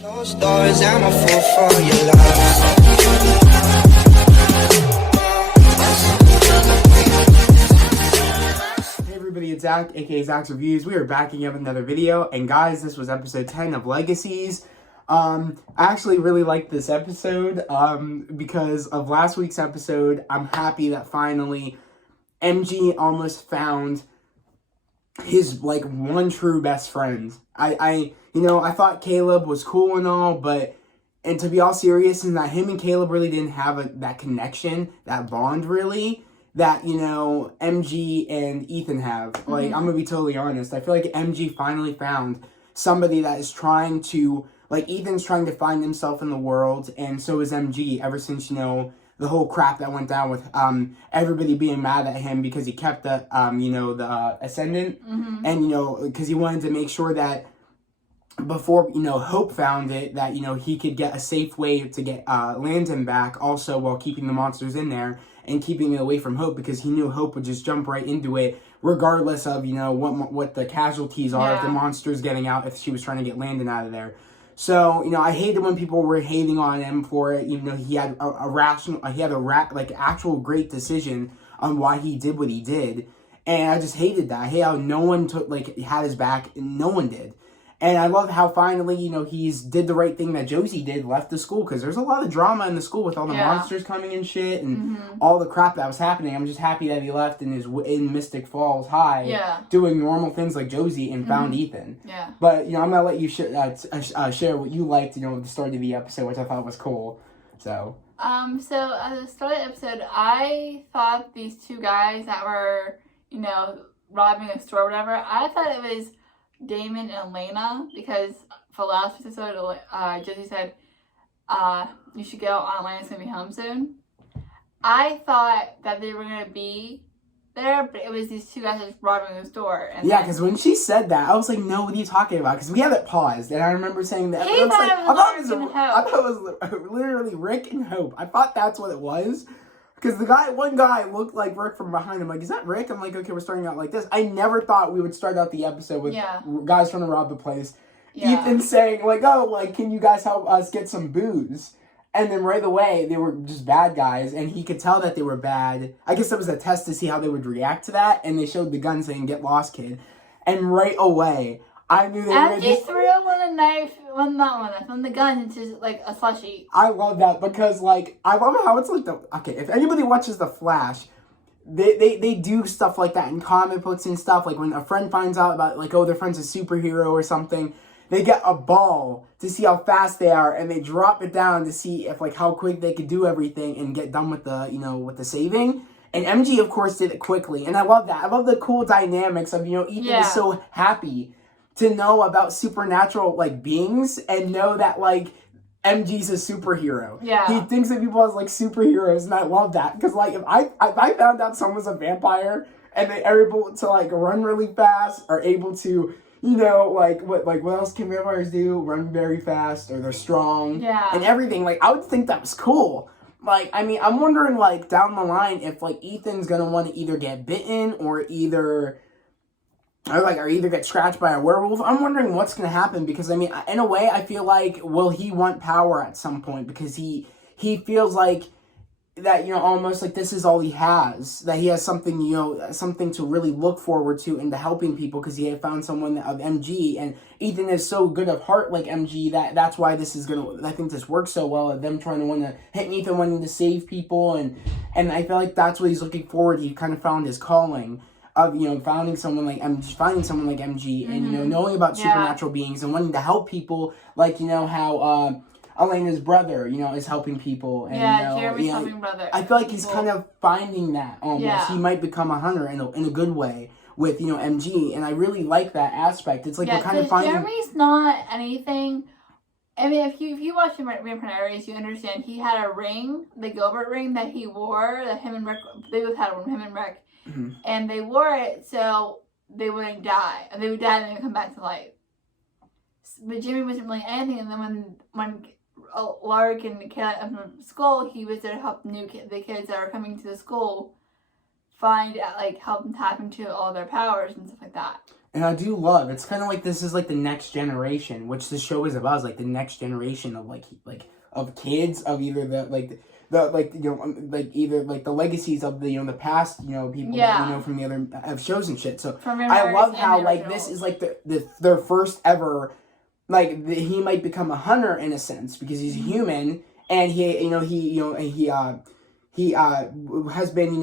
Closed doors, I'm a fool for your love. Hey everybody, it's Zach, aka Zach's Reviews. We are backing up another video, and guys, this was episode 10 of Legacies. I actually really liked this episode, because of last week's episode. I'm happy that finally MG almost found his, one true best friend. I thought Caleb was cool and all, and to be all serious, is that him and Caleb really didn't have that connection, that bond really, that, MG and Ethan have. I'm gonna be totally honest. I feel like MG finally found somebody that is trying to, Ethan's trying to find himself in the world, and so is MG, ever since, the whole crap that went down with everybody being mad at him because he kept the Ascendant, and, because he wanted to make sure that before, Hope found it, that, he could get a safe way to get Landon back, also while keeping the monsters in there and keeping it away from Hope, because he knew Hope would just jump right into it, regardless of, what the casualties are of the monsters getting out, if she was trying to get Landon out of there. So, I hated when people were hating on him for it, even though he had actual great decision on why he did what he did. And I just hated that. I hate how no one had his back, and no one did. And I love how finally, he's did the right thing that Josie did, left the school, because there's a lot of drama in the school with all the monsters coming and shit, and all the crap that was happening. I'm just happy that he left and is in Mystic Falls High, doing normal things like Josie, and found Ethan. Yeah. But, I'm going to let you share what you liked, at the start of the episode, which I thought was cool. So at the start of the episode, I thought these two guys that were, robbing a store or whatever, I thought it was Damon and Elena, because for last episode, Josie said, you should go on, Elena's gonna be home soon. I thought that they were gonna be there, but it was these two guys just robbing the store. And yeah, because when she said that, I was like, no, what are you talking about? Because we have it paused, and I remember saying that. I thought it was literally Rick and Hope. I thought that's what it was. Because one guy looked like Rick from behind. I'm like, is that Rick? I'm like, okay, we're starting out like this. I never thought we would start out the episode with guys trying to rob the place. Yeah. Ethan saying, can you guys help us get some booze? And then right away, they were just bad guys, and he could tell that they were bad. I guess that was a test to see how they would react to that, and they showed the gun saying, get lost, kid. And right away, I knew they were just... threw one a knife, from the gun into, a slushie. I love that, because, I love how it's okay, if anybody watches The Flash, they do stuff like that in comic books and stuff, when a friend finds out about, their friend's a superhero or something, they get a ball to see how fast they are, and they drop it down to see if, how quick they could do everything and get done with the, with the saving. And MG, of course, did it quickly, and I love that. I love the cool dynamics of, Ethan is so happy to know about supernatural, beings, and know that, MG's a superhero. Yeah. He thinks of people as, superheroes, and I love that. Because, if I found out someone's a vampire, and they are able to, run really fast, are able to, what else can vampires do? Run very fast, or they're strong. Yeah. And everything. I would think that was cool. I'm wondering, down the line, if, Ethan's gonna want to either get bitten, or either get scratched by a werewolf. I'm wondering what's going to happen, because, in a way, I feel will he want power at some point? Because he feels that, almost this is all he has. That he has something, something to really look forward to into helping people, because he had found someone of MG, and Ethan is so good of heart like MG, that's why this is going to, I think this works so well, of them trying to want to hit Ethan, wanting to save people, and I feel that's what he's looking forward. He kind of found his calling of, finding someone like MG, and, knowing about supernatural beings and wanting to help people, how, Elena's brother, is helping people. And, Jeremy's helping brother. I feel he's kind of finding that, almost. Yeah. He might become a hunter in a good way with, MG, and I really like that aspect. It's we're kind of finding... Jeremy's not anything... if you watch Vampire Diaries, you understand he had a ring, the Gilbert ring that he wore, that him and Rick, they both had one, him and Rick. Mm-hmm. And they wore it so they wouldn't die. And they would die and then they'd come back to life. But Jimmy wasn't really anything. And then when Lark and the kid from school, he was there to help the kids that are coming to the school find out, help them tap into all their powers and stuff like that. And I do love, it's kind of like this is like the next generation, which the show is about, is like the next generation of like of kids, of either either like the legacies of the the past people that from the other shows and shit. So I love how like this is like their first ever he might become a hunter in a sense because he's a human, and he has been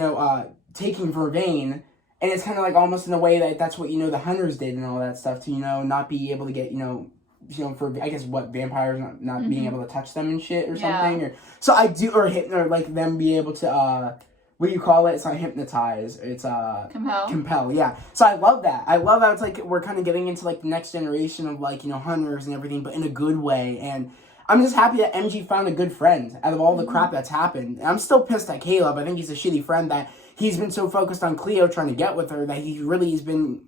taking vervain. And it's kind of like almost in a way that's what, the hunters did and all that stuff to, not be able to get, for, I guess, what, vampires not being able to touch them and shit or something. Or so I do, or like them be able to, what do you call it? It's not hypnotize. It's, compel, yeah. So I love that. I love how it's like we're kind of getting into like the next generation of like, hunters and everything, but in a good way. And I'm just happy that MG found a good friend out of all the crap that's happened. And I'm still pissed at Caleb. I think he's a shitty friend that he's been so focused on Cleo trying to get with her that he's been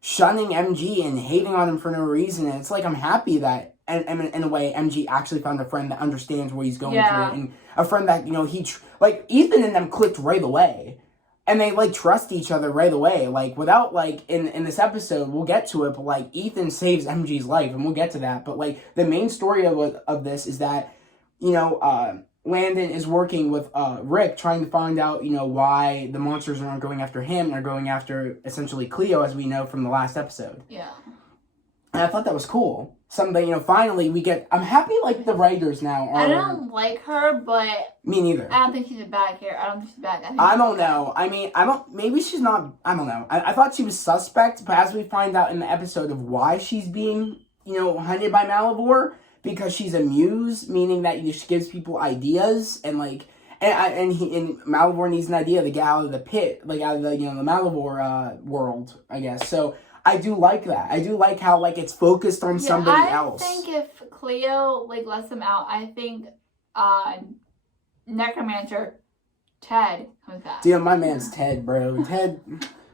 shunning MG and hating on him for no reason. And it's like, I'm happy that, in a way, MG actually found a friend that understands what he's going through. And a friend that, like, Ethan and them clicked right away. And they, like, trust each other right away. Like, without, like, in this episode, we'll get to it, but, like, Ethan saves MG's life, and we'll get to that. But, like, the main story of this is that, Landon is working with Rick, trying to find out, why the monsters aren't going after him. They're going after, essentially, Cleo, as we know from the last episode. Yeah. And I thought that was cool. Something, finally we get... I'm happy, like, the writers now are... I don't like her, but... Me neither. I don't think she's a bad character. I don't think she's a bad guy. I don't know. I mean, maybe she's not... I don't know. I thought she was suspect, but as we find out in the episode of why she's being, hunted by Malivore... Because she's a muse, meaning that she gives people ideas, and like, and Malivore needs an idea to get out of the pit, like out of the the Malivore world, I guess. So I do like that. I do like how like it's focused on somebody else. I think if Cleo like lets them out, I think Necromancer Ted comes back. Dude, my man's Ted, bro. Ted.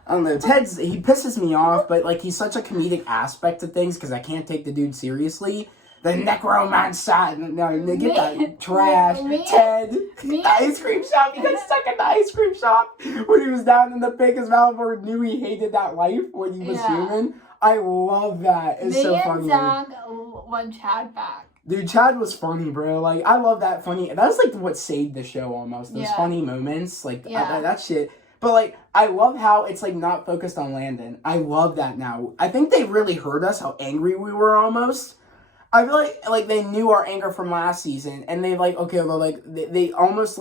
I don't know. He pisses me off, but like he's such a comedic aspect of things because I can't take the dude seriously. The necromancer. No, get that trash. Ted. The ice cream shop. He got stuck in the ice cream shop when he was down in the pit because Malivore knew he hated that life when he was human. I love that. It's so funny. Me and Zach want Chad back. Dude, Chad was funny, bro. Like, I love that funny. That was like what saved the show almost. Those funny moments. Like, that shit. But, like, I love how it's, like, not focused on Landon. I love that now. I think they really heard us, how angry we were almost. I feel like they knew our anger from last season, and they they almost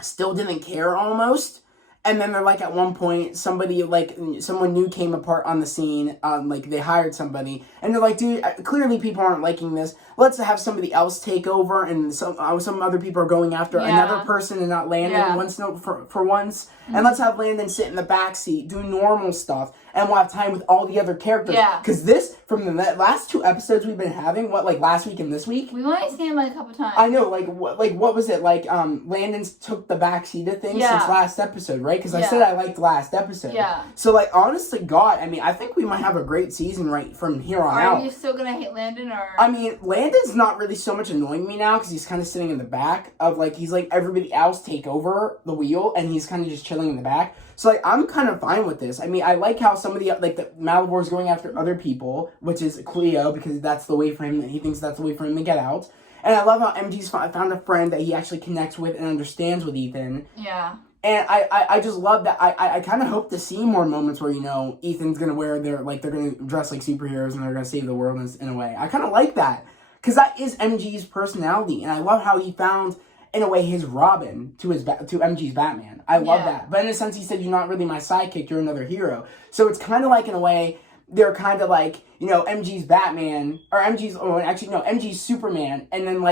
still didn't care almost, and then they're at one point someone new came apart on the scene, they hired somebody, and they're like, dude, clearly people aren't liking this. Let's have somebody else take over, and some other people are going after another person and not Landon for once, and let's have Landon sit in the backseat, do normal stuff. And we'll have time with all the other characters. Yeah. Because this, from the last 2 episodes we've been having, last week and this week? We've only seen him a couple times. I know, what was it? Landon's took the backseat of things since last episode, right? Because I said I liked last episode. Yeah. So, honestly, God, I mean, I think we might have a great season right from here on out. Are you still going to hate Landon, or...? I mean, Landon's not really so much annoying me now, because he's kind of sitting in the back of, he's everybody else take over the wheel, and he's kind of just chilling in the back. So, I'm kind of fine with this. I mean, I like how some of the, the Malivore's going after other people, which is Cleo, because that's the way for him, he thinks that's the way for him to get out. And I love how MG's found a friend that he actually connects with and understands with Ethan. Yeah. And I just love that. I kind of hope to see more moments where, Ethan's going to wear they're going to dress like superheroes and they're going to save the world in a way. I kind of like that. Because that is MG's personality. And I love how he found... in a way, his Robin to MG's Batman. I love that. But in a sense, he said, you're not really my sidekick, you're another hero. So it's kind of in a way, they're kind of MG's Batman, or MG's Superman, and then,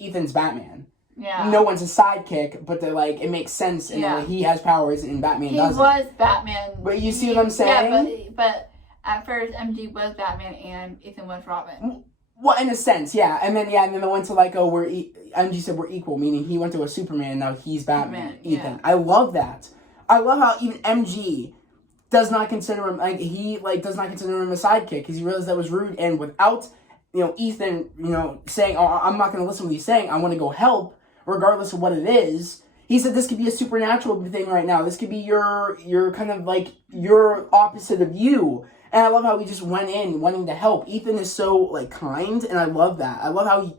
Ethan's Batman. Yeah. No one's a sidekick, but they're it makes sense, and he has powers, and Batman doesn't. He was Batman. But you see what I'm saying? Yeah, but at first, MG was Batman, and Ethan was Robin. Well, in a sense, yeah. And then they went to MG said we're equal, meaning he went to a Superman, now he's Batman, Ethan. I love that. I love how even MG does not consider him, does not consider him a sidekick, because he realized that was rude, and without, Ethan, saying, oh, I'm not going to listen to what he's saying, I want to go help, regardless of what it is, he said this could be a supernatural thing right now, this could be your kind of, your opposite of you. And I love how he just went in wanting to help. Ethan is so, like, kind, and I love that. I love how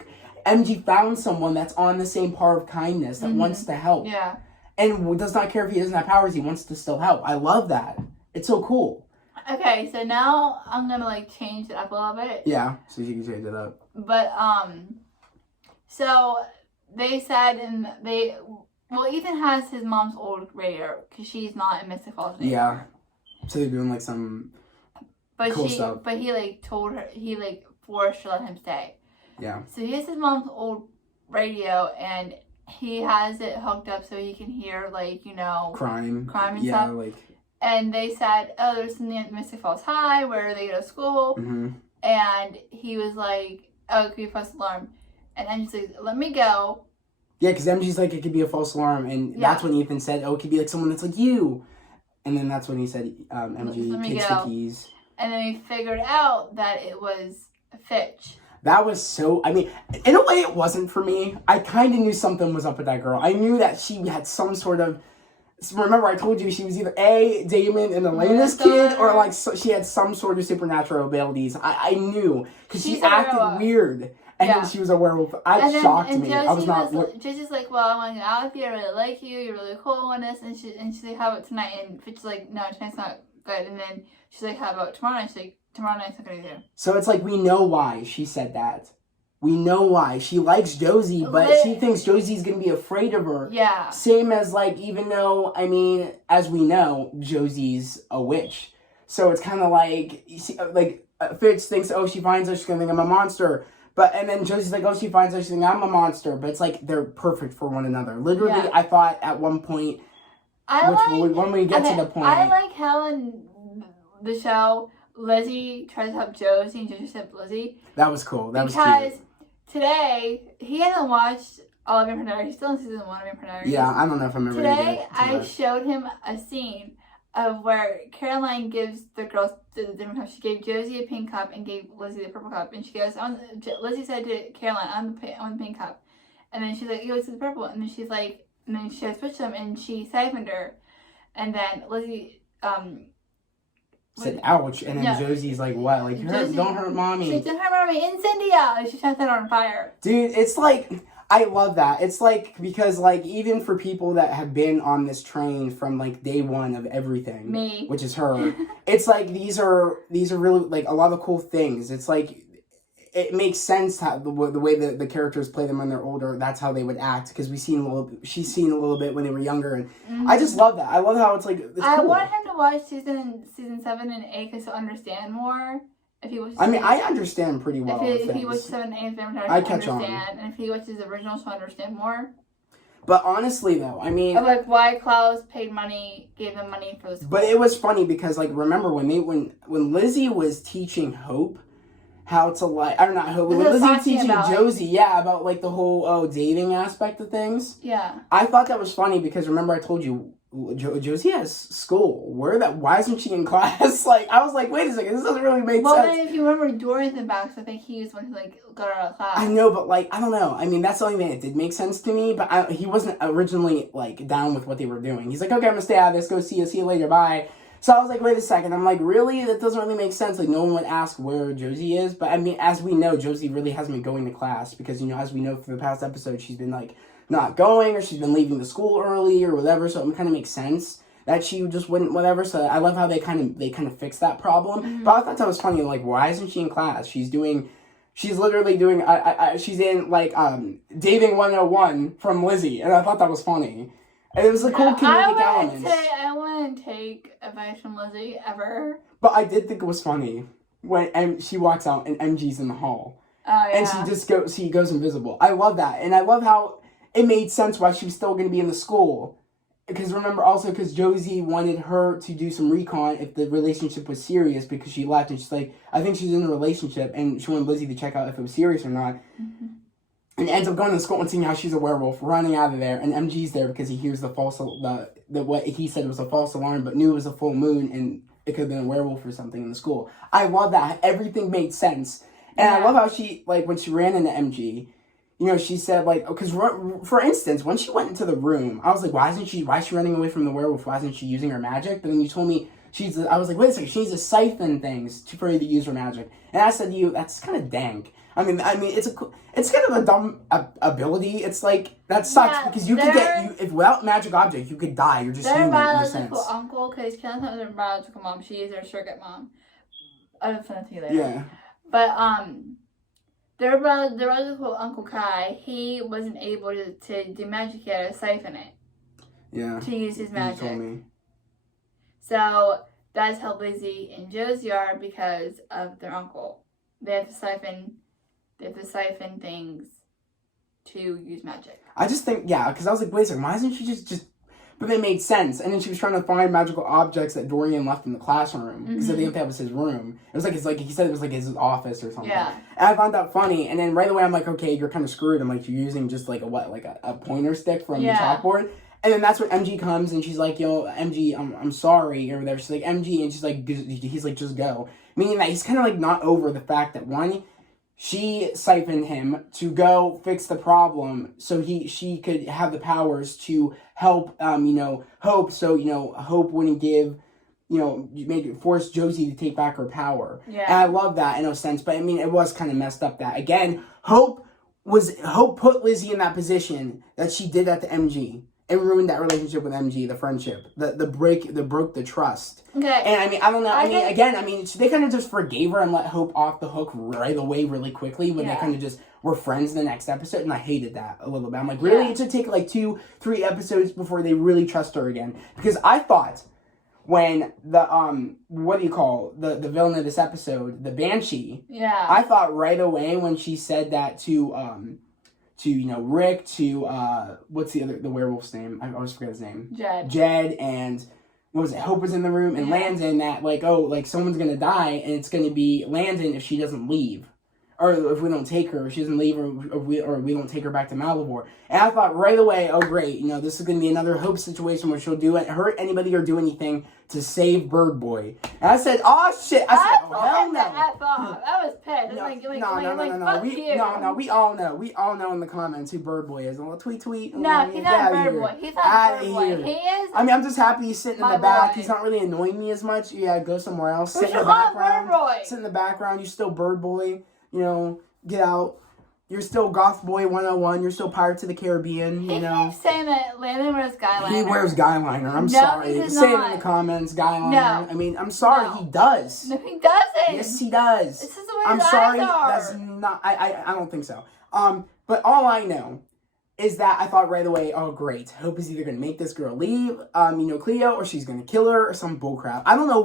MG found someone that's on the same par of kindness, that wants to help. Yeah. And does not care if he doesn't have powers, he wants to still help. I love that. It's so cool. Okay, so now I'm gonna, like, change it up a little bit. Yeah, so you can change it up. But, so they said, Ethan has his mom's old radio, because she's not in Mystic Falls anymore. Yeah. So they're doing, like, some cool stuff. But he, like, told her, he, like, forced to let him stay. Yeah. So he has his mom's old radio, and he has it hooked up so he can hear, like, you know... Crime and yeah, stuff. Like... And they said, oh, there's something at Mystic Falls High where they go to school. Mm-hmm. And he was like, oh, it could be a false alarm. And MG's like, let me go. Yeah, because MG's like, it could be a false alarm. And that's when Ethan said, oh, it could be like someone that's like you. And then that's when he said, MG takes the keys. And then he figured out that it was Fitch. That was so... I mean, in a way it wasn't for me. I kind of knew something was up with that girl. I knew that she had some sort of... Remember, I told you she was either A, Damon and Elena's kid, or like she had some sort of supernatural abilities. I knew, because she acted weird, and then she was a werewolf. It shocked me. Josie I was not. Josie's like, well, I want to get out of here. I really like you. You're really cool on this. And she's like, how about tonight? And Fitch is like, no, tonight's not good. And then she's like, how about tomorrow? And she's like, tomorrow night's not good either. So it's like we know why she said that. We know why. She likes Josie, but she thinks Josie's going to be afraid of her. Yeah. Same as, like, even though, I mean, as we know, Josie's a witch. So it's kind of like, Fitch thinks, oh, she finds us, she's going to think I'm a monster. And then Josie's like, oh, she finds us, she's thinking I'm a monster. But it's like, they're perfect for one another. Literally, I thought at one point, when we get to the point. I like how in the show, Lizzie tries to help Josie, and Josie said Lizzie. That was cool. That was cute. Because today, he hasn't watched all of Vampire Diaries. He's still in season 1 of Vampire Diaries. Yeah, I don't know if I'm ever going to Today, I showed him a scene of where Caroline gives the girls the different cups. She gave Josie a pink cup and gave Lizzie the purple cup. And she goes, Lizzie said to Caroline, I'm the pink cup. And then she's like, yo, it's the purple. And then she's like, and then she switched them and she siphoned her. And then Lizzie, said ouch, and then Josie's like, what? Like, don't hurt mommy. She don't hurt mommy. Incendia! She set that on fire. Dude, it's like, I love that. It's like, because like, even for people that have been on this train from like day one of everything. Me. Which is her. It's like, these are really like a lot of cool things. It's like, it makes sense how the way that the characters play them when they're older. That's how they would act, because she's seen a little bit when they were younger, and I just love that. I love how it's like. It's I cool. want him to watch season 7 and 8 because to understand more. If he watches, I understand pretty well. If he watches 7 and 8, I catch understand. On. And if he watches the original, so I understand more. But honestly, though, I mean, of like why Klaus gave them money for this. But it was funny because, like, remember when Lizzie was teaching Hope how to, like, I don't know, when Lizzie was teaching Josie, about, like, the whole, dating aspect of things. Yeah. I thought that was funny because, remember, I told you, Josie has school. Why isn't she in class? Like, I was like, wait a second, this doesn't really make sense. Well, then if you remember Dorothy back, so I think he was one who, like, got her out of class. I know, but, like, I don't know. I mean, that's the only thing that did make sense to me, but he wasn't originally, like, down with what they were doing. He's like, okay, I'm gonna stay out of this, go see you later, bye. So I was like, wait a second. I'm like, really? That doesn't really make sense. Like, no one would ask where Josie is. But, I mean, as we know, Josie really hasn't been going to class. Because, you know, as we know from the past episode, she's been, like, not going. Or she's been leaving the school early or whatever. So it kind of makes sense that she just wouldn't, whatever. So I love how they kind of fixed that problem. Mm-hmm. But I thought that was funny. Like, why isn't she in class? She's literally doing, she's in, like, Dating 101 from Lizzie. And I thought that was funny. And it was a cool comedic element. I wouldn't take advice from Lizzie ever. But I did think it was funny when she walks out and MG's in the hall. Oh, yeah. And she goes invisible. I love that. And I love how it made sense why she was still going to be in the school. Because remember also, because Josie wanted her to do some recon if the relationship was serious, because she left and she's like, I think she's in a relationship, and she wanted Lizzie to check out if it was serious or not. Mm-hmm. And ends up going to school and seeing how she's a werewolf, running out of there, and MG's there because he hears what he said was a false alarm, but knew it was a full moon, and it could have been a werewolf or something in the school. I love that. Everything made sense. And I love how she, like, when she ran into MG, you know, she said, like, because, for instance, when she went into the room, I was like, why is she running away from the werewolf? Why isn't she using her magic? But then you told me I was like, wait a second, she needs to siphon things for you to use her magic. And I said to you, that's kind of dank. I mean, it's kind of a dumb ability. It's like, that sucks, because you could if without magic object, you could die. You're just human, in a sense. Their biological uncle, because Ken's not their biological mom, she is their surrogate mom. I'll explain that to you later. Yeah. But, their biological Uncle Kai, he wasn't able to do magic yet, to siphon it. Yeah. To use his magic. You told me. So, that's how Lizzie and Josie are because of their uncle. They have to siphon things to use magic. I just think, because I was like, wait a second, why isn't she just... But it made sense. And then she was trying to find magical objects that Dorian left in the classroom. Because I think that was his room. It was like, he said it was like his office or something. Yeah. And I found that funny. And then right away I'm like, okay, you're kind of screwed. I'm like, you're using just like a pointer stick from the chalkboard. And then that's when MG comes and she's like, yo, MG, I'm sorry, or whatever. She's like, MG, and she's like, he's like, just go. Meaning that he's kind of like not over the fact that, one, she siphoned him to go fix the problem so she could have the powers to help, Hope, so, Hope wouldn't give, force Josie to take back her power. Yeah. And I love that in a sense, but I mean, it was kind of messed up that, again, Hope put Lizzie in that position that she did that to MG. It ruined that relationship with MG, the friendship, broke the trust. Okay. And I mean, I don't know. They kind of just forgave her and let Hope off the hook right away, really quickly, when they kind of just were friends in the next episode, and I hated that a little bit. I'm like, really, it should take like 2-3 episodes before they really trust her again, because I thought when the the villain of this episode, the Banshee, I thought right away when she said that to Rick, to what's the werewolf's name? I always forget his name. Jed, and what was it? Hope was in the room, and Landon, that like someone's gonna die, and it's gonna be Landon if she doesn't leave, or if we don't take her, if she doesn't leave, or we don't take her back to Malivore. And I thought right away, oh great, this is gonna be another Hope situation where she'll hurt anybody or do anything to save Bird Boy. And I said, oh shit! I said, oh hell no! I was pissed. No. We all know in the comments who Bird Boy is. Well, tweet. No, he's not Bird Boy. He's not Bird Boy. He is. I mean, I'm just happy he's sitting in the back. He's not really annoying me as much. Yeah, go somewhere else. Sit in the background. Sit in the background. You're still Bird Boy. Get out. You're still Goth Boy 101. You're still Pirates of the Caribbean, He keeps saying that Landon wears guy liner. He wears guy liner. I'm sorry. Say it in the comments, guy liner. No. I mean, I'm sorry. No. He does. No, he doesn't. Yes, he does. This is the way I'm sorry. That's not. I don't think so. But all I know is that I thought right away, oh great, Hope is either gonna make this girl leave, Cleo, or she's gonna kill her or some bullcrap. I don't know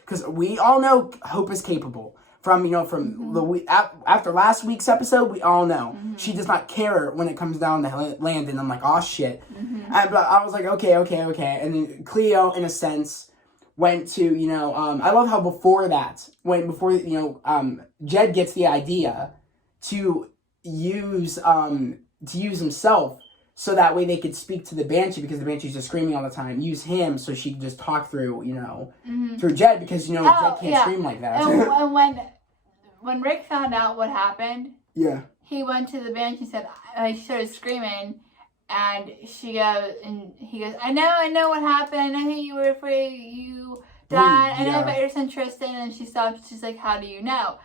because we all know Hope is capable. After last week's episode, we all know she does not care when it comes down to Landon. I'm like, oh shit. But I was like, okay. And then Cleo, in a sense, went to, I love how before Jed gets the idea to use himself so that way they could speak to the Banshee, because the Banshee's just screaming all the time. Use him so she could just talk through, through Jed, because, Jed can't scream like that. And when Rick found out what happened, he went to the Banshee and said, she started screaming, and he goes, I know what happened. I know you were afraid you died. I know about your son Tristan. And she stopped. She's like, how do you know?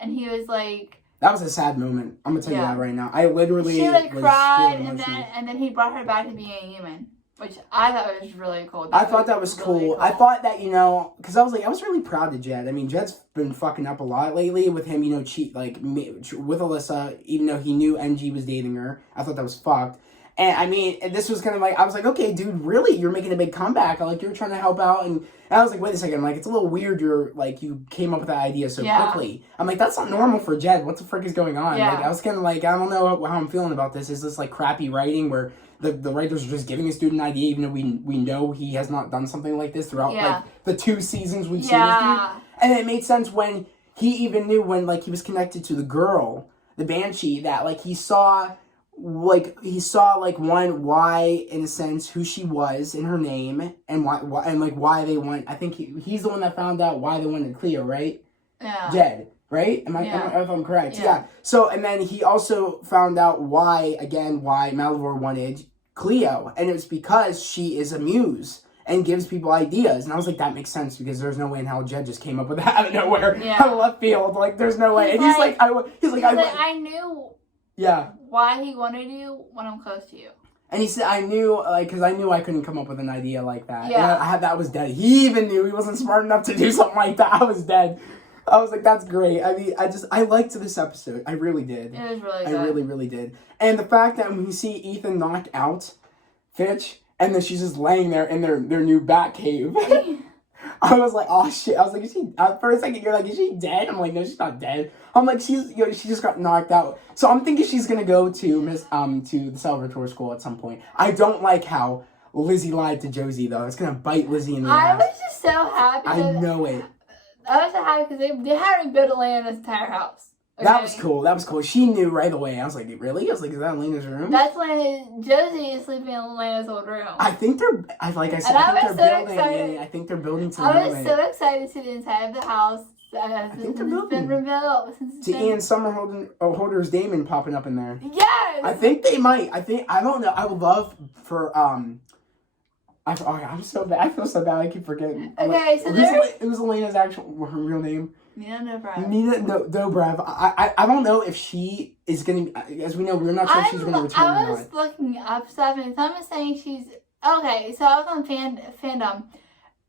And he was like, that was a sad moment. I'm gonna tell you that right now. I literally she cried, and then he brought her back to being a human, which I thought was really cool. I thought that was really cool. I thought that, because I was really proud of Jed. I mean, Jed's been fucking up a lot lately with him, cheat with Alyssa, even though he knew NG was dating her. I thought that was fucked. And I mean, this was kind of I was like, okay, dude, really? You're making a big comeback. You're trying to help out. And I was like, wait a second. I'm like, it's a little weird you came up with that idea so quickly. I'm like, that's not normal for Jed. What the frick is going on? Yeah. I was kind of I don't know how I'm feeling about this. Is this crappy writing where the writers are just giving a student an idea, even though we know he has not done something like this throughout the 2 seasons we've seen this dude? And it made sense when he even knew when he was connected to the girl, the Banshee, that he saw why, in a sense, who she was in her name, and why they want. I think he's the one that found out why they wanted Cleo, right? Yeah. Jed, right? Am I if I'm correct? Yeah. So, and then he also found out why Malivore wanted Cleo, and it was because she is a muse, and gives people ideas. And I was like, that makes sense because there's no way in hell Jed just came up with that out of nowhere, out of left field. Like, there's no way. And he's like, I knew yeah. why he wanted you when I'm close to you. And he said, I knew, like, because I knew I couldn't come up with an idea like that. Yeah. And that was dead. He even knew he wasn't smart enough to do something like that. I was dead. I was like, that's great. I mean, I liked this episode. I really did. It was really good. I really, really did. And the fact that when you see Ethan knock out Fitch, and then she's just laying there in their new bat cave. I was like, oh shit. I was like, is she, for a second, you're like, is she dead? I'm like, no, she's not dead. I'm like, she just got knocked out. So I'm thinking she's gonna go to the Salvatore school at some point. I don't like how Lizzie lied to Josie, though. It's gonna bite Lizzie in the ass. I was just so happy. I know it. I was so happy because they had to build Elena's entire house. Okay? That was cool. She knew right away. I was like, really? I was like, is that Elena's room? That's when Josie is sleeping in Elena's old room. I think they're building to I was so excited to see the inside of the house. I think they're building. Been rebuilt. See Ian Somerhalder's Damon popping up in there. Yes! I think they might. I don't know. I would love for, I'm so bad. I feel so bad. I keep forgetting. Okay, so it was Elena's her real name. Nina Dobrev. Nina Dobrev. I don't know if she is going to, as we know, we're not sure if she's going to return or not. I was looking up stuff and someone saying she's, okay, so I was on fandom.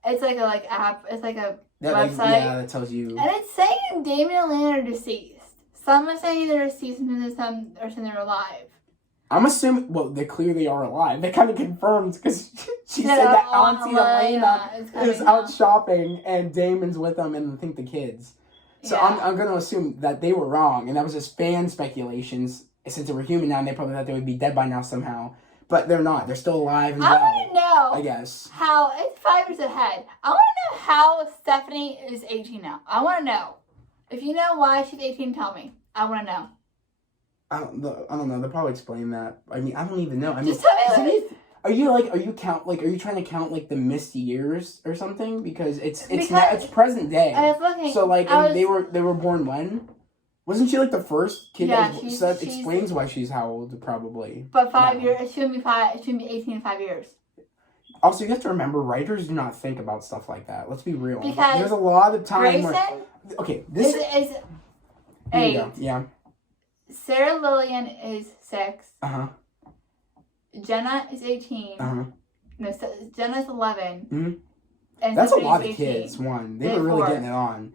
It's like a app, it's like a website. That tells you. And it's saying Damon and Elena are deceased. Some are saying they're deceased and some are saying they're alive. I'm assuming, well, they clearly are alive. They kind of confirmed because she said that Auntie Elena is out shopping and Damon's with them and I think the kids. So I'm going to assume that they were wrong and that was just fan speculations. Since they were human now, and they probably thought they would be dead by now somehow. But they're not. They're still alive and well. I want to know. I guess. How, it's 5 years ahead. I want to know how Stephanie is 18 now. I want to know. If you know why she's 18, tell me. I want to know. I don't know. They'll probably explain that. I mean, I don't even know. I mean, just tell me. Are you trying to count like the missed years or something? Because it's present day. I was looking. So they were born when? Wasn't she like the first kid? Yeah, so that explains why she's how old probably. But 5 years. It shouldn't be 18 in 5 years. Also, you have to remember, writers do not think about stuff like that. Let's be real. Because there's a lot of time Grayson this is 8. Yeah. Sarah Lillian is 6. Jenna is 18. No, Jenna's 11. Mm-hmm. And that's Stephanie's a lot of 18. kids. They were really getting it on.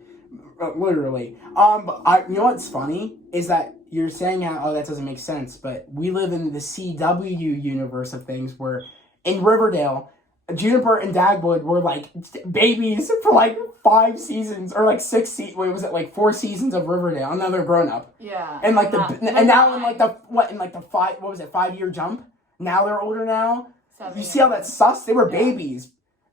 Literally. But you know what's funny is that you're saying how that doesn't make sense, but we live in the CW universe of things where in Riverdale, Juniper and Dagwood were like babies for like 5 seasons or like 6 seasons. Wait, was it like 4 seasons of Riverdale? And now they're grown up. Yeah. And like now in like the 5-year jump. Now they're older now. 7 You see how that's sus? They were babies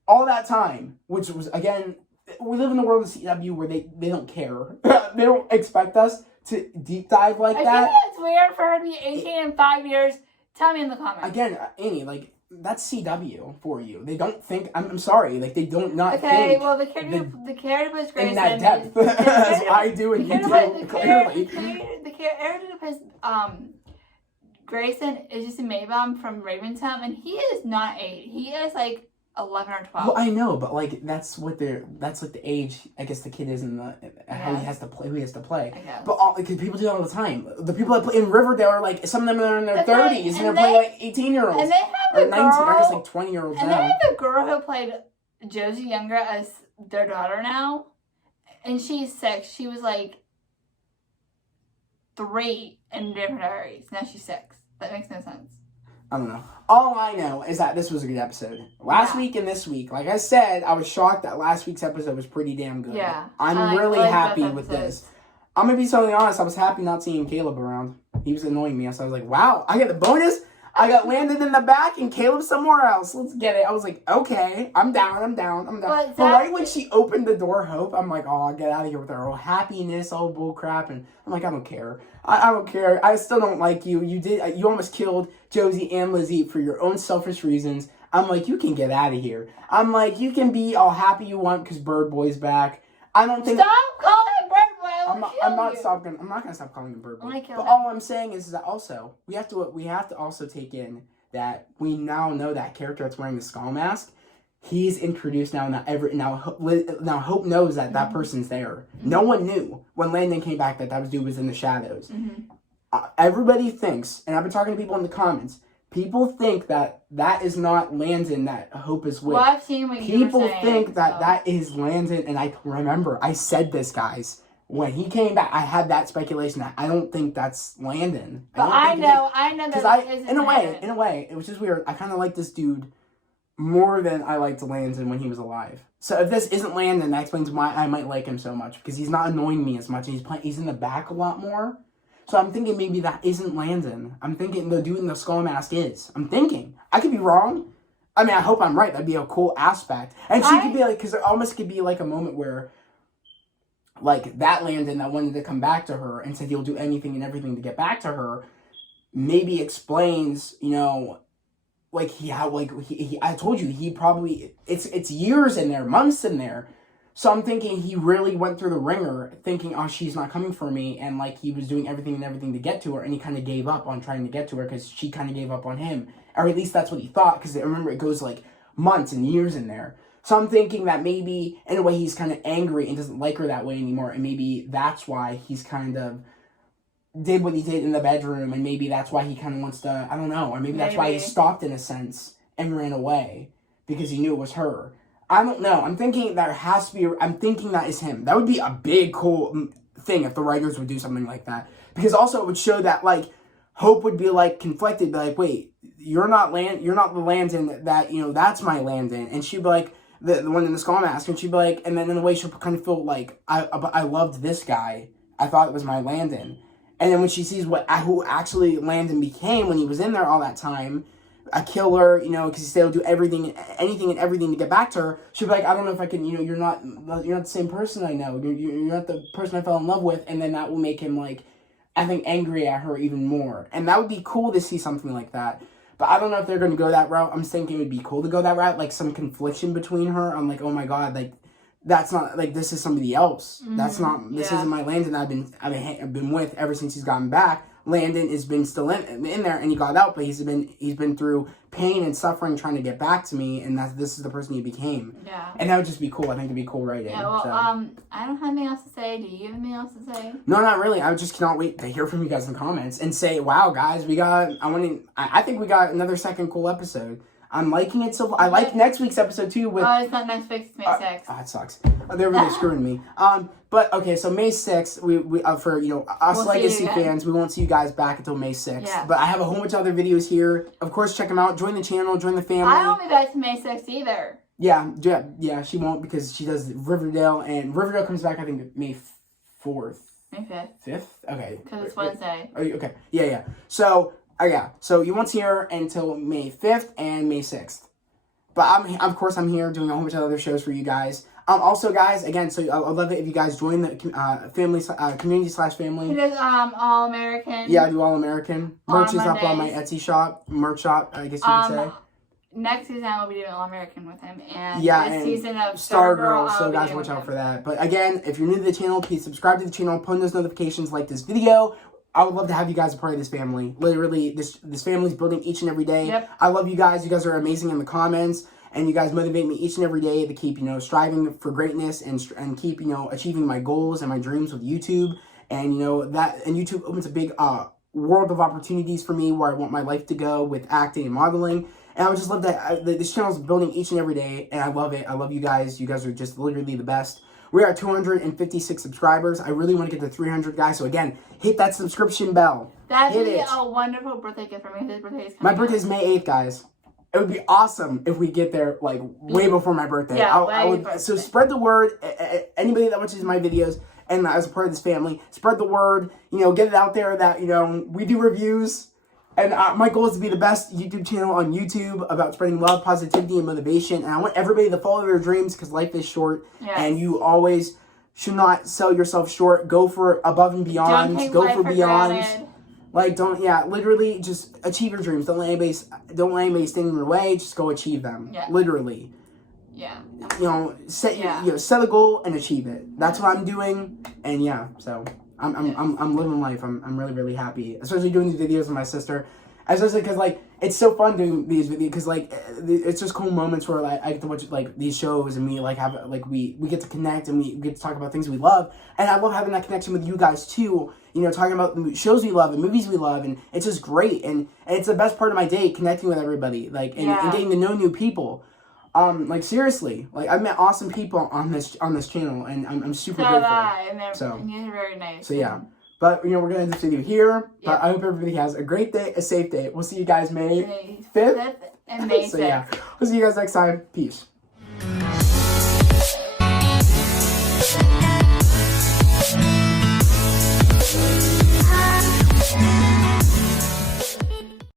all that time, which was again. We live in the world of CW where they don't care. They don't expect us to deep dive like that. I think it's weird for her to be 18 in 5 years. Tell me in the comments. Again, Annie, like, that's CW for you. They don't think, I'm sorry, like, they don't not think. Okay, well, the character plays Grayson. In that depth, as I do and you do, clearly. The character plays, Grayson is just a Maybom from Raventown, and he is not 8. He is, like, 11 or 12. Well, I know, but like that's like the age I guess the kid is in the how he has to play, who he has to play. But because people do that all the time. The people that play in Riverdale are like some of them are in their 30s and they're playing like 18-year-olds. And they have the 19, I guess like 20-year-olds now. And they have the girl who played Josie Younger as their daughter now, and she's 6. She was like 3 in different Diaries. Now she's 6. That makes no sense. I don't know. All I know is that this was a good episode. Last week and this week, like I said, I was shocked that last week's episode was pretty damn good. Yeah. I'm really happy with this. I'm going to be totally honest. I was happy not seeing Caleb around. He was annoying me. So I was like, wow, I get the bonus. I got landed in the back and Caleb somewhere else. Let's get it. I was like, okay, I'm down. But right when she opened the door, Hope, I'm like, oh, I'll get out of here with her happiness, all bull crap. And I'm like, I don't care. I don't care. I still don't like you. You almost killed Josie and Lizzie for your own selfish reasons. I'm like, you can get out of here. I'm like, you can be all happy you want because Bird Boy's back. I don't think. Stop calling him Bird Boy. I'm not gonna stop calling him Bird Boy. But all I'm saying is that also we have to also take in that we now know that character that's wearing the skull mask he's introduced now, now Hope knows that that person's there. No one knew when Landon came back that dude was in the shadows. Everybody thinks, and I've been talking to people in the comments, people think that is not Landon that Hope is with. Well, I've seen what people you were saying, think that is Landon, and I remember I said this, guys. When he came back, I had that speculation that I don't think that's Landon. But I know that it isn't in a Landon. way, it was just weird. I kind of like this dude more than I liked Landon when he was alive. So if this isn't Landon, that explains why I might like him so much, because he's not annoying me as much. And he's in the back a lot more. So I'm thinking maybe that isn't Landon. I'm thinking the dude in the skull mask is. I'm thinking. I could be wrong. I mean, I hope I'm right. That'd be a cool aspect. And she could be like, because there almost could be like a moment where, like, that Landon that wanted to come back to her and said he'll do anything and everything to get back to her, maybe explains, you know, like, I told you, he probably, it's years in there, months in there. So I'm thinking he really went through the ringer thinking, oh, she's not coming for me. And, like, he was doing everything and everything to get to her. And he kind of gave up on trying to get to her because she kind of gave up on him. Or at least that's what he thought. Because remember, it goes, like, months and years in there. So I'm thinking that maybe, in a way, he's kind of angry and doesn't like her that way anymore. And maybe that's why he's kind of did what he did in the bedroom. And maybe that's why he kind of wants to, I don't know. Or maybe that's why he stopped in a sense and ran away. Because he knew it was her. I don't know. I'm thinking that has to be, I'm thinking that is him. That would be a big, cool thing if the writers would do something like that. Because also it would show that, like, Hope would be, like, conflicted. Be like, wait, you're not the Landon that, you know, that's my Landon. And she'd be like, the one in the skull mask. And she'd be like, and then in a way she'll kind of feel like, I loved this guy. I thought it was my Landon. And then when she sees who actually Landon became when he was in there all that time, a killer, you know, because he still do anything and everything to get back to her. She'll be like, I don't know if I can, you know, you're not the same person I know. You're not the person I fell in love with. And then that will make him, like, I think, angry at her even more. And that would be cool to see something like that. But I don't know if they're going to go that route. I'm thinking it would be cool to go that route, like some confliction between her. I'm like, oh my god, like, that's not, like, this is somebody else. That's not, this isn't my Landon I've been with ever since he's gotten back. Landon has been still in there, and he got out, but he's been through pain and suffering trying to get back to me, and this is the person he became. Yeah. And that would just be cool. I think it'd be cool writing. Yeah, well, so. I don't have anything else to say. Do you have anything else to say? No, not really. I just cannot wait to hear from you guys in the comments and say, wow, guys, I think we got another second cool episode. I'm liking it so. I like next week's episode too. With it's not next week. It's May 6th. Oh, it sucks. They're really screwing me. But okay, so May 6th, we for, you know, us Legacy fans, we won't see you guys back until May 6th. Yeah. But I have a whole bunch of other videos here. Of course, check them out. Join the channel. Join the family. I won't be back to May 6th either. Yeah. She won't, because she does Riverdale, and Riverdale comes back, I think, May 4th. May 5th. 5th? Okay. Because it's Wednesday. Okay. Yeah. So, so you won't see her until May 5th and May 6th. But I'm here doing a whole bunch of other shows for you guys. Also, guys, again, so I love it if you guys join the community/family. It is All American. Yeah, I do All American. Merch is up on my Etsy shop. Merch shop, I guess you could say. Next season I'll be doing All American with him, and this season of Stargirl. So guys, watch out for that. But again, if you're new to the channel, please subscribe to the channel, put on those notifications, like this video. I would love to have you guys a part of this family. Literally, this family's building each and every day. Yep. I love you guys. You guys are amazing in the comments. And you guys motivate me each and every day to keep, you know, striving for greatness and keep, you know, achieving my goals and my dreams with YouTube. And, you know, and YouTube opens a big world of opportunities for me where I want my life to go with acting and modeling. And I would just love that this channel is building each and every day. And I love it. I love you guys. You guys are just literally the best. We're at 256 subscribers. I really want to get to 300, guys. So, again, hit that subscription bell. That'd be a wonderful birthday gift for me. His birthday is coming My birthday is May 8th, guys. It would be awesome if we get there, like, way before my birthday. Yeah, so spread the word. Anybody that watches my videos and as a part of this family, spread the word. You know, get it out there that, you know, we do reviews. And my goal is to be the best YouTube channel on YouTube about spreading love, positivity, and motivation. And I want everybody to follow their dreams because life is short. Yes. And you always should not sell yourself short. Go for above and beyond. Go for beyond. Granted. Like, literally just achieve your dreams. Don't let anybody stand in your way. Just go achieve them. Yeah. Literally. Yeah. You know, set a goal and achieve it. That's what I'm doing. And yeah, so I'm living life. I'm really, really happy. Especially doing these videos with my sister. especially because like it's so fun doing these with you because like it's just cool moments where like I get to watch like these shows and we like have like we get to connect and we get to talk about things we love, and I love having that connection with you guys too. You know, talking about the shows we love and movies we love, and it's just great, and it's the best part of my day, connecting with everybody, like and getting to know new people. Like seriously, like I've met awesome people on this channel, and I'm super grateful. And you're very nice. So yeah. But, you know, we're going to end this video here. But I hope everybody has a great day, a safe day. We'll see you guys May 5th. And May 6th. So, yeah. We'll see you guys next time. Peace.